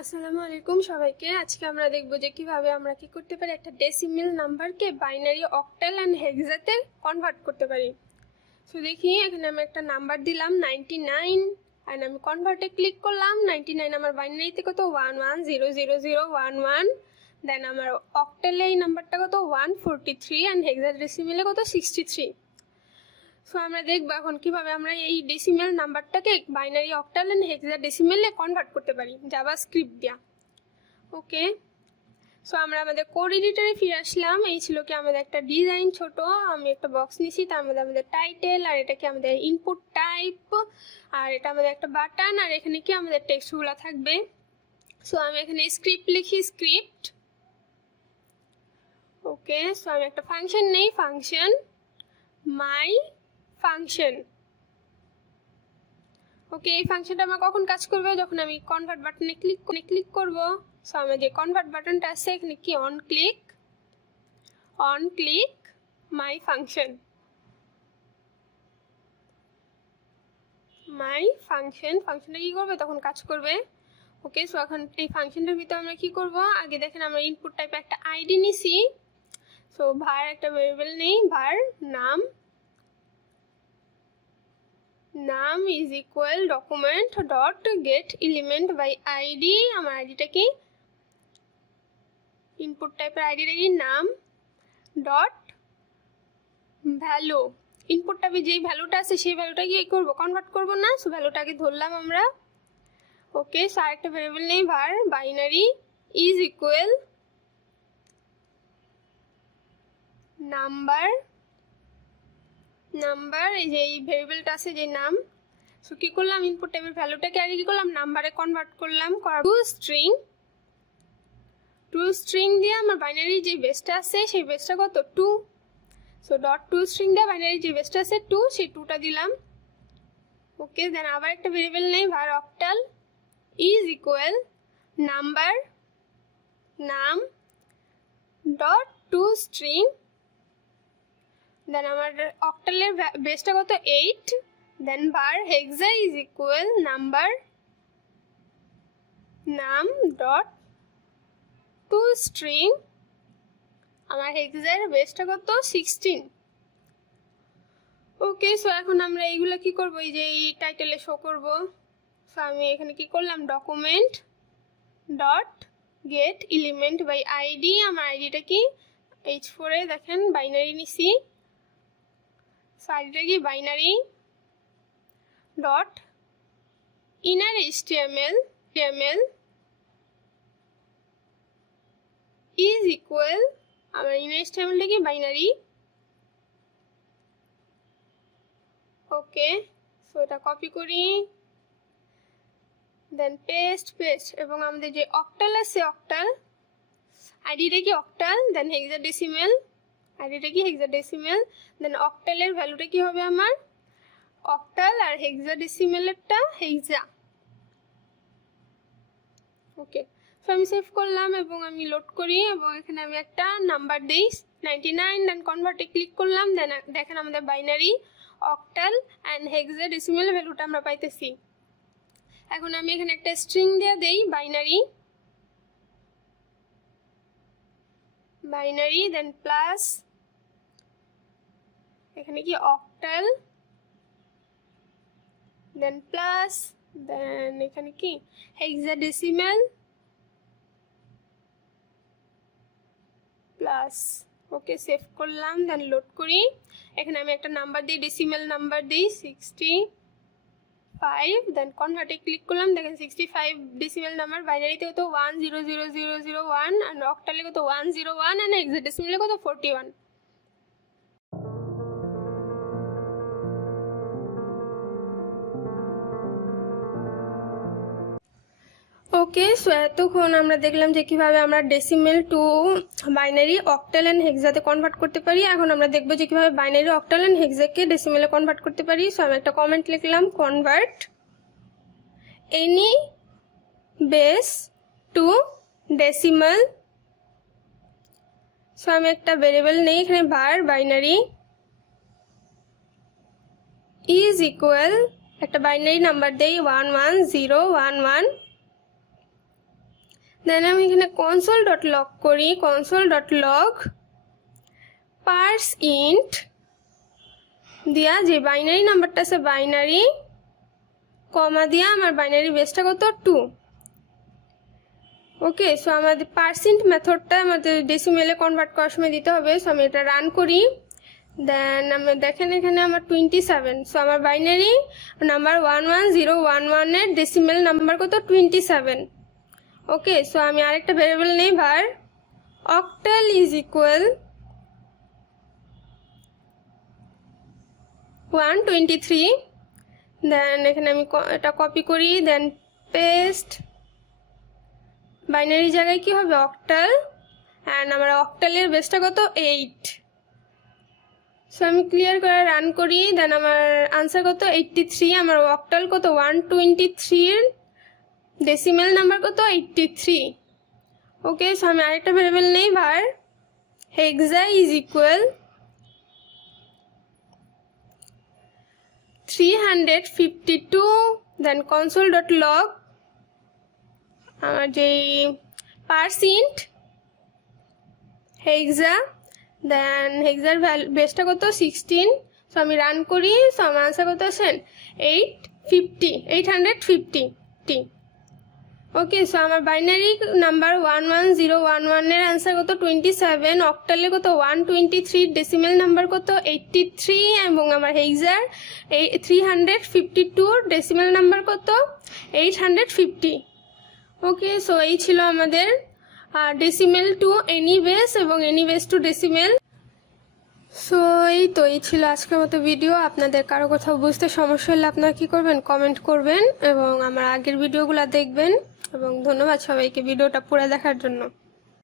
আসসালামু আলাইকুম সবাইকে। আজকে আমরা দেখব যে কিভাবে আমরা কি করতে পারি, একটা ডেসিমেল নাম্বারকে বাইনারি, অক্টাল অ্যান্ড হেক্সাতে কনভার্ট করতে পারি। সো দেখি, এখানে আমি একটা নাম্বার দিলাম 99 অ্যান্ড আমি কনভার্টে ক্লিক করলাম। 99 আমার বাইনারিতে কত 11000011, দেন আমার অক্টালে এই নাম্বারটা কত 143 অ্যান্ড হেক্সাডেসিমেলে কত 63। সো আমরা দেখবো এখন কিভাবে আমরা এই ডেসিমেল নাম্বারটাকে বাইনারি, অক্টাল এন্ড হেক্সাডেসিমেলে কনভার্ট করতে পারি জাভাস্ক্রিপ্ট দিয়া। ওকে, সো আমরা আমাদের কোড এডিটরে ফিরে আসলাম। এই ছিল কি আমাদের একটা ডিজাইন, ছোট আমি একটা বক্স নিছি, তার মধ্যে আমাদের টাইটেল, আর এটা কি আমাদের ইনপুট টাইপ, আর এটা আমাদের একটা বাটন, আর এখানে কি আমাদের টেক্সটগুলো থাকবে। সো আমি এখানে স্ক্রিপ্ট লিখি, স্ক্রিপ্ট। ওকে, সো আমি একটা ফাংশন নেই, ফাংশন মাই ফাংশন। ওকে, এই ফাংশনটা আমার কখন কাজ করবে, যখন আমি কনভার্ট বাটনে ক্লিক করব। সো আমার যে কনভার্ট বাটনটা আছে এখানে কি অন ক্লিক মাই ফাংশন, ফাংশনটা কি করবে, তখন কাজ করবে। ওকে, সো এখন এই ফাংশনটার ভিতরে আমরা কি করব, আগে দেখেন আমরা ইনপুট টাইপে একটা আইডি নিছি। সো ভার একটা ভেরিয়েবল নেই, ভার নাম is equal document dot get element by ID. আমার আইডিটা কি, ইনপুট টাইপের আইডিটা কি নাম ডট ভ্যালু। ইনপুট টাইপে যেই ভ্যালুটা আছে সেই ভ্যালুটা কি করবো, কনভার্ট করবো না। সো ভ্যালুটাকে ধরলাম আমরা। ওকে, সো আরেকটা ভেরিয়েবল নেই, ভার বাইনারি ইজ ইকুয়াল নাম্বার, এই যে এই ভেরিয়েবলটা আছে যে নাম। সো কি করলাম, ইনপুট টাইপের ভ্যালুটাকে আগে কি করলাম, নাম্বারে কনভার্ট করলাম, টু স্ট্রিং দিয়ে আমার বাইনারি যে বেসটা আছে সেই বেসটা কত 2। সো ডট টু স্ট্রিং দিয়ে বাইনারি যে বেসটা আছে 2, সেই 2টা দিলাম। ওকে, দেন আবার একটা ভেরিয়েবল নেই, ভার অক্টাল ইজ ইকুয়াল নাম ডট টু স্ট্রিং, দেন আমার অক্টালের বেসটা কত 8, দেন var hexa is equal নাম ডট টু স্ট্রিং, আমার হেক্সার বেসটা কত 16। ওকে, সো এখন আমরা এইগুলো কি করব, এই যে এই টাইটেলে শো করব। সো আমি এখানে কি করলাম, document dot get element by ID. আমার আইডিটা কি H4 এ দেখেন বাইনারি নিছি। সো আইডিটা কি binary dot inner HTML is equal, আমার ইনার HTMLটা কি বাইনারি। ওকে, সো এটা কপি করি, দেন পেস্ট, এবং আমাদের যে অক্টাল আছে, অক্টাল আইডিটা কি অক্টাল, দেন হেক্সাডেসিমেল, আইডিটা কি হেক্সাডেসিমেল, দেন অক্টালের ভ্যালুটা কি হবে আমার অক্টাল, আর হেক্সাডেসিমেলেরটা হেক্সা। ওকে, সো আমি সেভ করলাম এবং আমি লোড করি, এবং এখানে আমি একটা নাম্বার দিই 99, দেন কনভার্টে ক্লিক করলাম, দেন দেখেন আমাদের বাইনারি, অক্টাল অ্যান্ড হেক্সাডেসিমেল ভ্যালুটা আমরা পাইতেছি। এখন আমি এখানে একটা স্ট্রিং দিয়ে দেই, বাইনারি দেন প্লাস এখানে কি অক্টাল, দেন প্লাস, দেন এখানে কি হেক্সাডেসিমেল প্লাস। ওকে, সেভ করলাম, দেন লোড করি। এখানে আমি একটা নাম্বার দিই, ডেসিমেল নাম্বার দিই 65, দেন কনভার্টে ক্লিক করলাম, দেখেন 65 ডেসিমেল নাম্বার, বাইনারিতে কত 100001, আর অক্টালে কত 101, আর হেক্সাডেসিমেলে কত 41। ওকে, সো এতক্ষণ আমরা দেখলাম যে কিভাবে আমরা decimal to binary, octal and হেক্সাতে কনভার্ট করতে পারি। এখন আমরা দেখবো যে কিভাবে বাইনারি, অক্টাল অ্যান্ড হেক্সাকে ডেসিমেলে কনভার্ট করতে পারি। সো আমি একটা কমেন্ট লিখলাম, convert any base to decimal. So আমি একটা ভেরিয়েবল নেই, এখানে var বাইনারি ইজ ইকুয়াল, একটা বাইনারি নাম্বার দেই 11011, দেন আমি এখানে console.log করি, console.log পার্স ইন্ট দিয়া যে বাইনারি নাম্বারটা আছে বাইনারি কমা দিয়া আমার বাইনারি বেসটা কত 2। ওকে, সো আমাদের পার্সেন্ট মেথডটা আমাদের ডেসিমেলে কনভার্ট করার সময় দিতে হবে। সো আমি এটা রান করি, দেন আমি দেখেন এখানে আমার 27। সো আমার বাইনারি নাম্বার 11011 এর ডেসিমেল নাম্বার কত 27। ওকে, সো আমি আরেকটা ভেরিয়েবল নেই var octal ইজ ইকুয়াল 123। দেন এখানে আমি এটা কপি করি, দেন পেস্ট। বাইনারি জায়গায় কি হবে অক্টাল, অ্যান্ড আমার অক্টালের বেসটা কত 8। সো আমি ক্লিয়ার করে রান করি, দেন আমার আনসার কত 83। আমার অক্টাল কত 123 এর ডেসিমেল নাম্বার কত 83। ওকে, সো আমি আরেকটা ভেরিয়েবল নেই var hexa is equal 352। Then console.log আমার যে পার্সেন্ট হেক্সা, দেন হেক্সার বেসটা কত 16। সো আমি রান করি, সো আমার আনসার কত আছেন 850। ওকে, সো আমার বাইনারি নাম্বার 11011 এর আনসার কত 27, অক্টালে কত 123, ডেসিমেল নাম্বার কত 83, এবং আমার হেক্সার 352, ডেসিমেল নাম্বার কত 850। ওকে, সো এই ছিল আমাদের ডেসিমেল টু এনি বেস এবং any base to decimal. So এই ছিল আজকের মতো ভিডিও। আপনাদের কারো কোথাও বুঝতে সমস্যা হলে আপনারা কী করবেন, কমেন্ট করবেন এবং আমার আগের ভিডিওগুলো দেখবেন। এবং ধন্যবাদ সবাইকে ভিডিওটা পুরো দেখার জন্য।